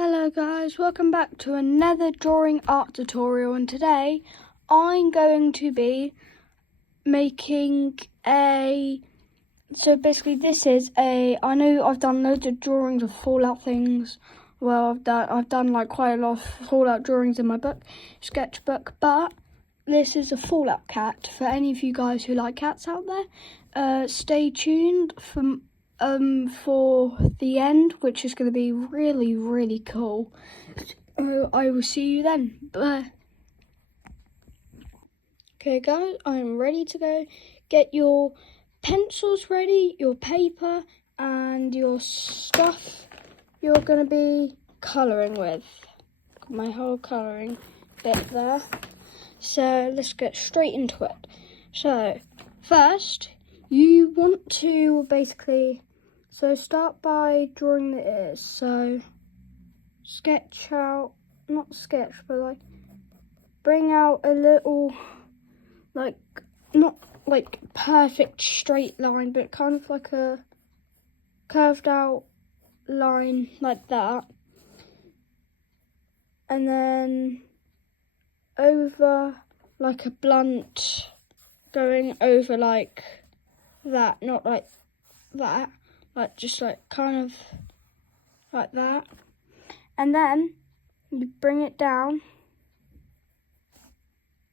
Hello guys, welcome back to another drawing art tutorial, and today I'm going to be making so basically this is I know I've done loads of drawings of Fallout things. Well, I've done like quite a lot of Fallout drawings in my sketchbook, but this is a Fallout cat. For any of you guys who like cats out there, stay tuned for the end, which is going to be really cool. I will see you then. Bye. Okay guys, I'm ready to go. Get your pencils ready, your paper and your stuff you're going to be colouring with. Got my whole colouring bit there. So let's get straight into it. So first you want to basically start by drawing the ears. So sketch out, not sketch, but like bring out a little, like not like perfect straight line, but kind of like a curved out line like that. And then over like a blunt going over like that, not like that, like just like kind of like that. And then you bring it down,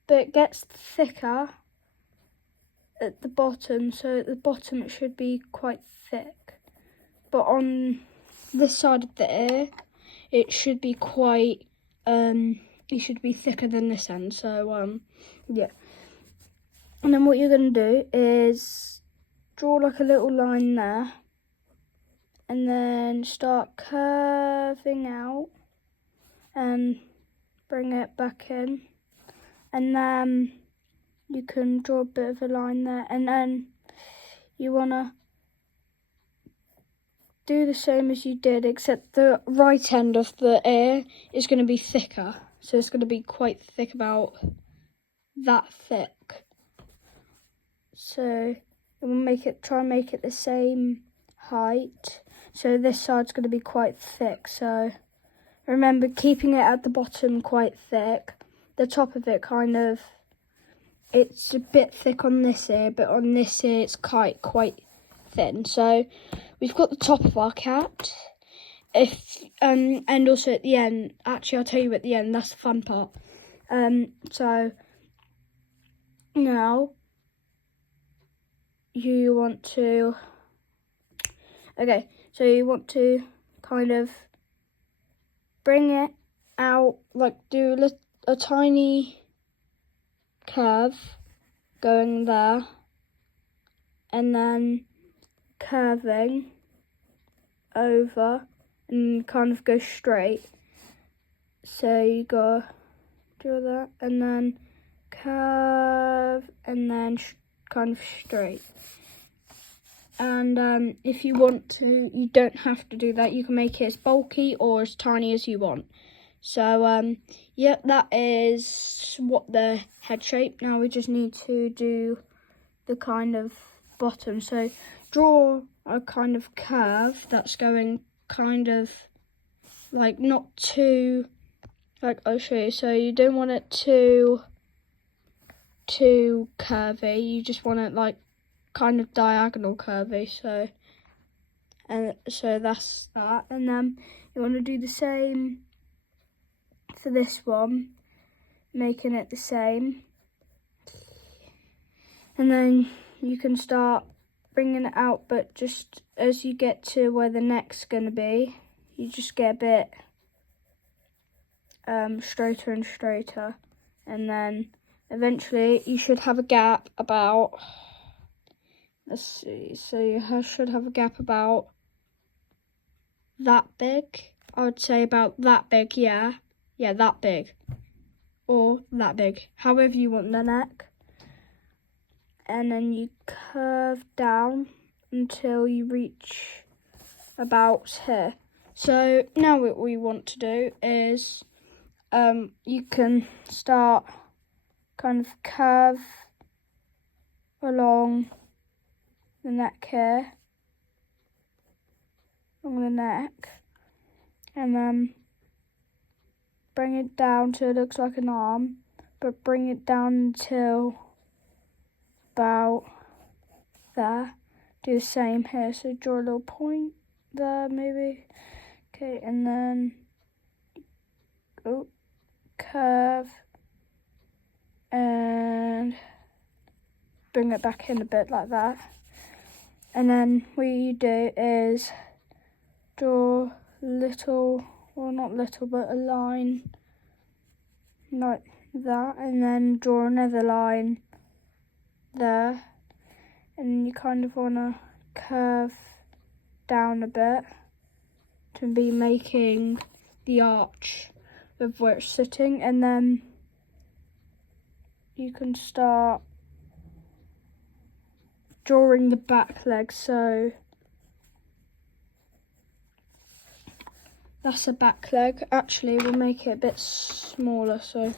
but it gets thicker at the bottom, so at the bottom it should be quite thick, but on this side of the ear it should be quite it should be thicker than this end. So yeah, and then what you're going to do is draw like a little line there and then start curving out and bring it back in, and then you can draw a bit of a line there, and then you want to do the same as you did, except the right end of the ear is going to be thicker, so it's going to be quite thick, about that thick. So we'll try and make it the same height, so this side's going to be quite thick. So remember, keeping it at the bottom quite thick, the top of it kind of, it's a bit thick on this ear, but on this ear it's quite thin. So we've got the top of our cat. And also at the end, actually I'll tell you at the end, that's the fun part. So now you want to kind of bring it out, like do a tiny curve going there, and then curving over and kind of go straight. So you gotta draw that and then curve and then kind of straight. And if you want to, you don't have to do that. You can make it as bulky or as tiny as you want. So yeah, that is what the head shape. Now we just need to do the kind of bottom. So draw a kind of curve that's going kind of like not too, like I'll show you. So you don't want it too curvy. You just want it like kind of diagonal curvy. So that's that. And then you want to do the same for this one, making it the same. And then you can start bringing it out, but just as you get to where the neck's going to be, you just get a bit straighter and straighter, and then eventually you should have a gap about, let's see, so you should have a gap about that big. I would say about that big, yeah, that big, or that big, however you want the neck. And then you curve down until you reach about here. So now what we want to do is you can start kind of curve along the neck here, along the neck, and then bring it down till it looks like an arm, but bring it down until about there. Do the same here, so draw a little point there maybe. Okay, and then curve and bring it back in a bit like that. And then what you do is draw little, well not little, but a line like that, and then draw another line there, and you kind of want to curve down a bit to be making the arch of where it's sitting, and then you can start drawing the back leg. So that's a back leg. Actually, we'll make it a bit smaller, so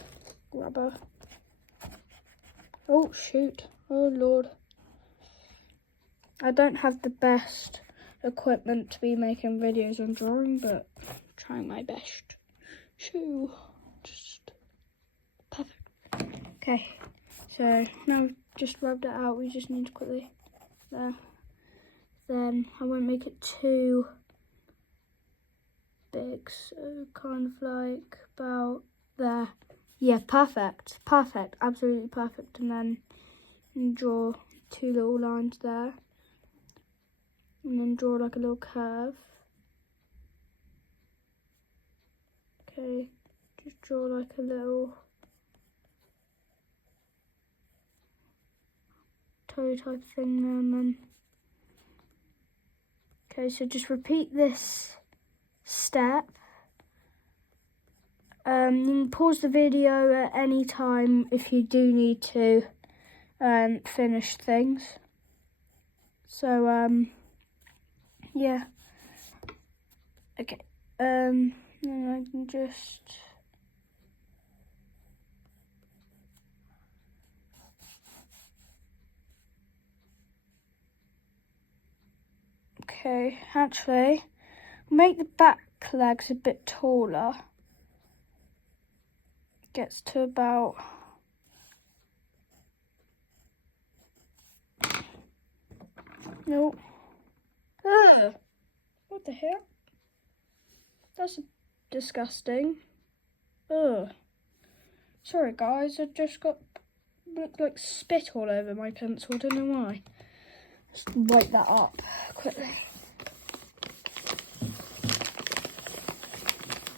grab a... Oh shoot, oh lord. I don't have the best equipment to be making videos on drawing, but I'm trying my best. So, just perfect. Okay, so now we've just rubbed it out, we just need to quickly there. Then I won't make it too big, so kind of like about there. Yeah, perfect, perfect, absolutely perfect. And then you draw 2 little lines there, and then draw like a little curve. Okay, just draw like a little toe type thing there, and then okay, so just repeat this step. You can pause the video at any time if you do need to finish things. So yeah, okay, then I can just okay, actually make the back legs a bit taller. Gets to about nope. Ugh. What the hell? That's disgusting. Ugh. Sorry guys, I just looked like spit all over my pencil, I don't know why. Let's wipe that up quickly.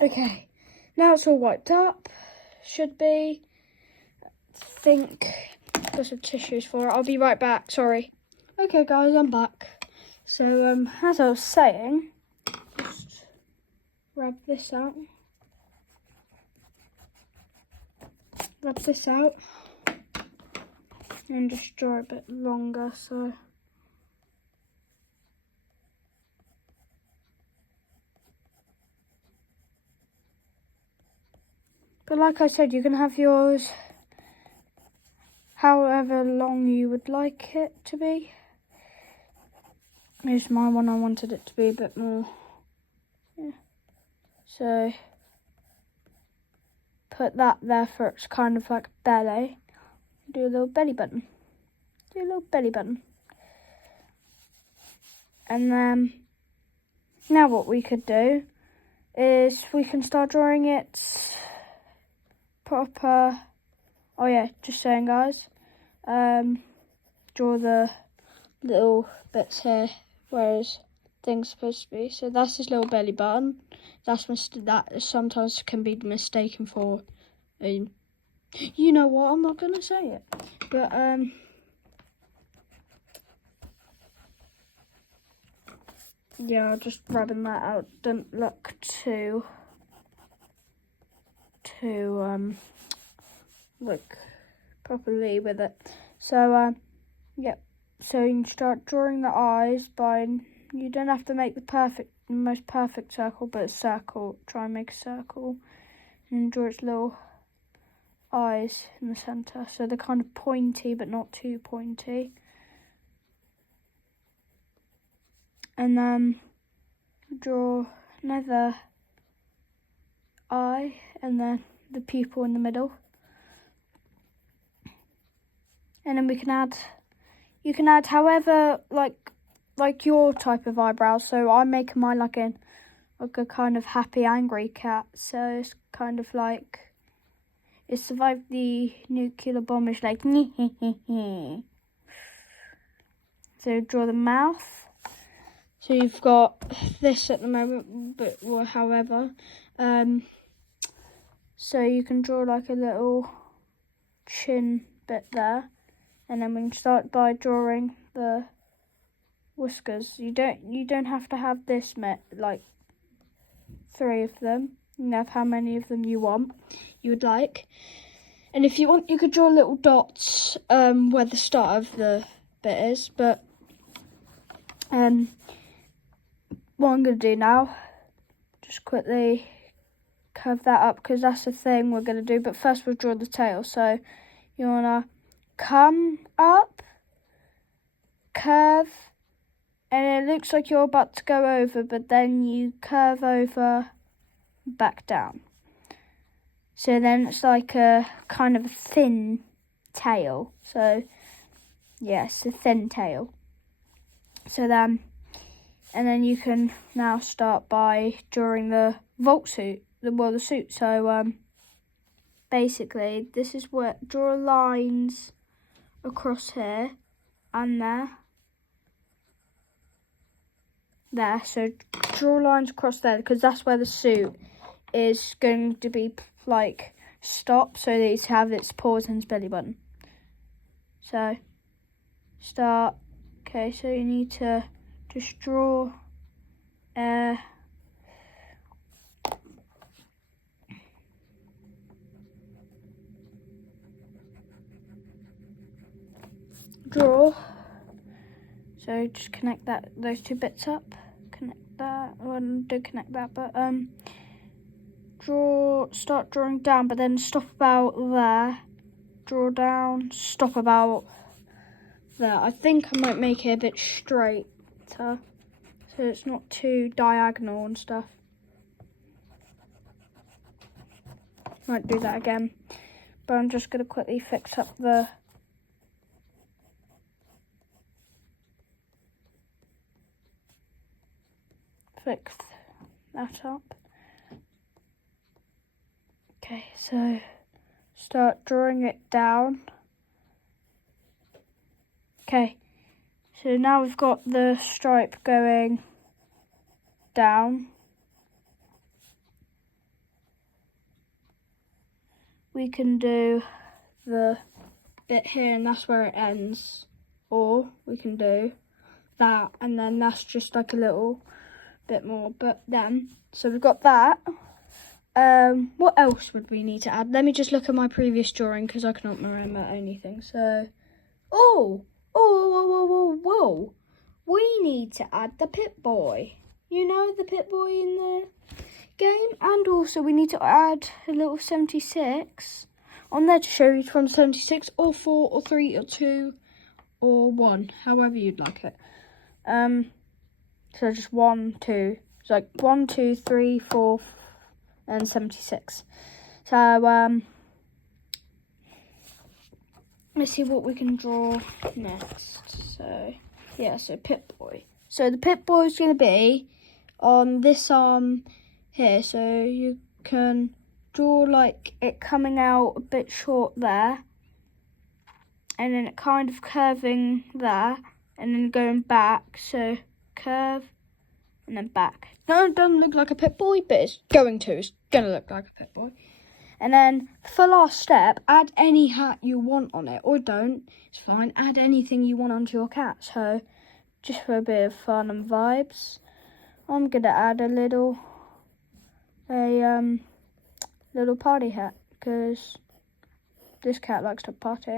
Okay, now it's all wiped up. Should be. I think got some tissues for it. I'll be right back, sorry. Okay guys, I'm back. So as I was saying, just rub this out. Rub this out. And just draw a bit longer, so but like I said, you can have yours however long you would like it to be. Here's my one, I wanted it to be a bit more, yeah. So put that there for it's kind of like belly. Do a little belly button. Do a little belly button. And then now what we could do is we can start drawing it proper. Oh yeah, just saying guys. Draw the little bits here, whereas things supposed to be. So that's his little belly button. That sometimes can be mistaken for you know what, I'm not gonna say it. But yeah, just rubbing that out. Don't look too like properly with it. So yeah, so you can start drawing the eyes by, you don't have to make the most perfect circle, but a circle. Try and make a circle and draw its little eyes in the center, so they're kind of pointy but not too pointy. And then draw another eye and then the pupil in the middle. And then you can add however like your type of eyebrows. So I'm making mine like a kind of happy, angry cat. So it's kind of like it survived the nuclear bomb. It's like so draw the mouth. So you've got this at the moment, but however, so you can draw like a little chin bit there, and then we can start by drawing the whiskers. You don't have to have this like 3 of them. You can have how many of them you would like. And if you want, you could draw little dots where the start of the bit is. But what I'm going to do now, just quickly curve that up because that's the thing we're going to do. But first we'll draw the tail. So you want to come up, curve, and it looks like you're about to go over, but then you curve over, back down. So then it's like a kind of a thin tail. So yes, a thin tail. So then, and then you can now start by drawing the Volt suit, the suit. So basically, this is where draw lines across here and there. There, so draw lines across there because that's where the suit is going to be like stop, so that it's have its paws and its belly button. So start. Okay, so you need to just draw draw. So just connect those 2 bits up. Connect that. Well, don't connect that, but start drawing down, but then stop about there. Draw down, stop about there. I think I might make it a bit straighter, so it's not too diagonal and stuff. Might do that again, but I'm just going to quickly fix up fix that up. Okay, so start drawing it down. Okay, so now we've got the stripe going down. We can do the bit here and that's where it ends, or we can do that and then that's just like a little bit more. But then, so we've got that. What else would we need to add? Let me just look at my previous drawing because I cannot remember anything. So, whoa, we need to add the Pip-Boy. You know, the Pip-Boy in the game. And also we need to add a little 76 on there to show each one 76 or 4 or 3 or 2 or 1, however you'd like it. So just 1, 2. It's like 1, 2, 3, 4, and 76. So let's see what we can draw next. So yeah, so Pip-Boy. So the Pip-Boy is going to be on this arm here. So you can draw like it coming out a bit short there, and then it kind of curving there, and then going back. So curve and then back. No, it doesn't look like a Pip-Boy, but it's going to look like a Pip-Boy. And then for last step, add any hat you want on it, or don't, it's fine. Add anything you want onto your cat. So just for a bit of fun and vibes, I'm gonna add a little party hat because this cat likes to party.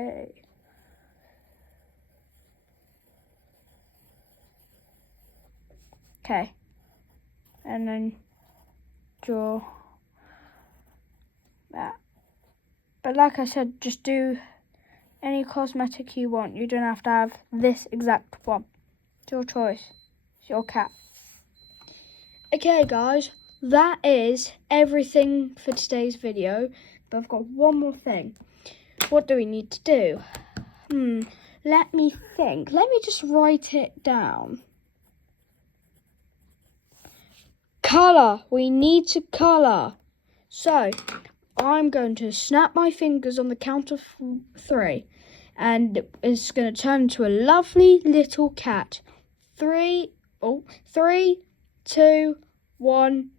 Okay, and then draw that. But like I said, just do any cosmetic you want. You don't have to have this exact one. It's your choice. It's your cat. Okay, guys, that is everything for today's video. But I've got one more thing. What do we need to do? Let me think. Let me just write it down. Colour. We need to colour. So, I'm going to snap my fingers on the count of 3. And it's going to turn into a lovely little cat. 3, 2, 1...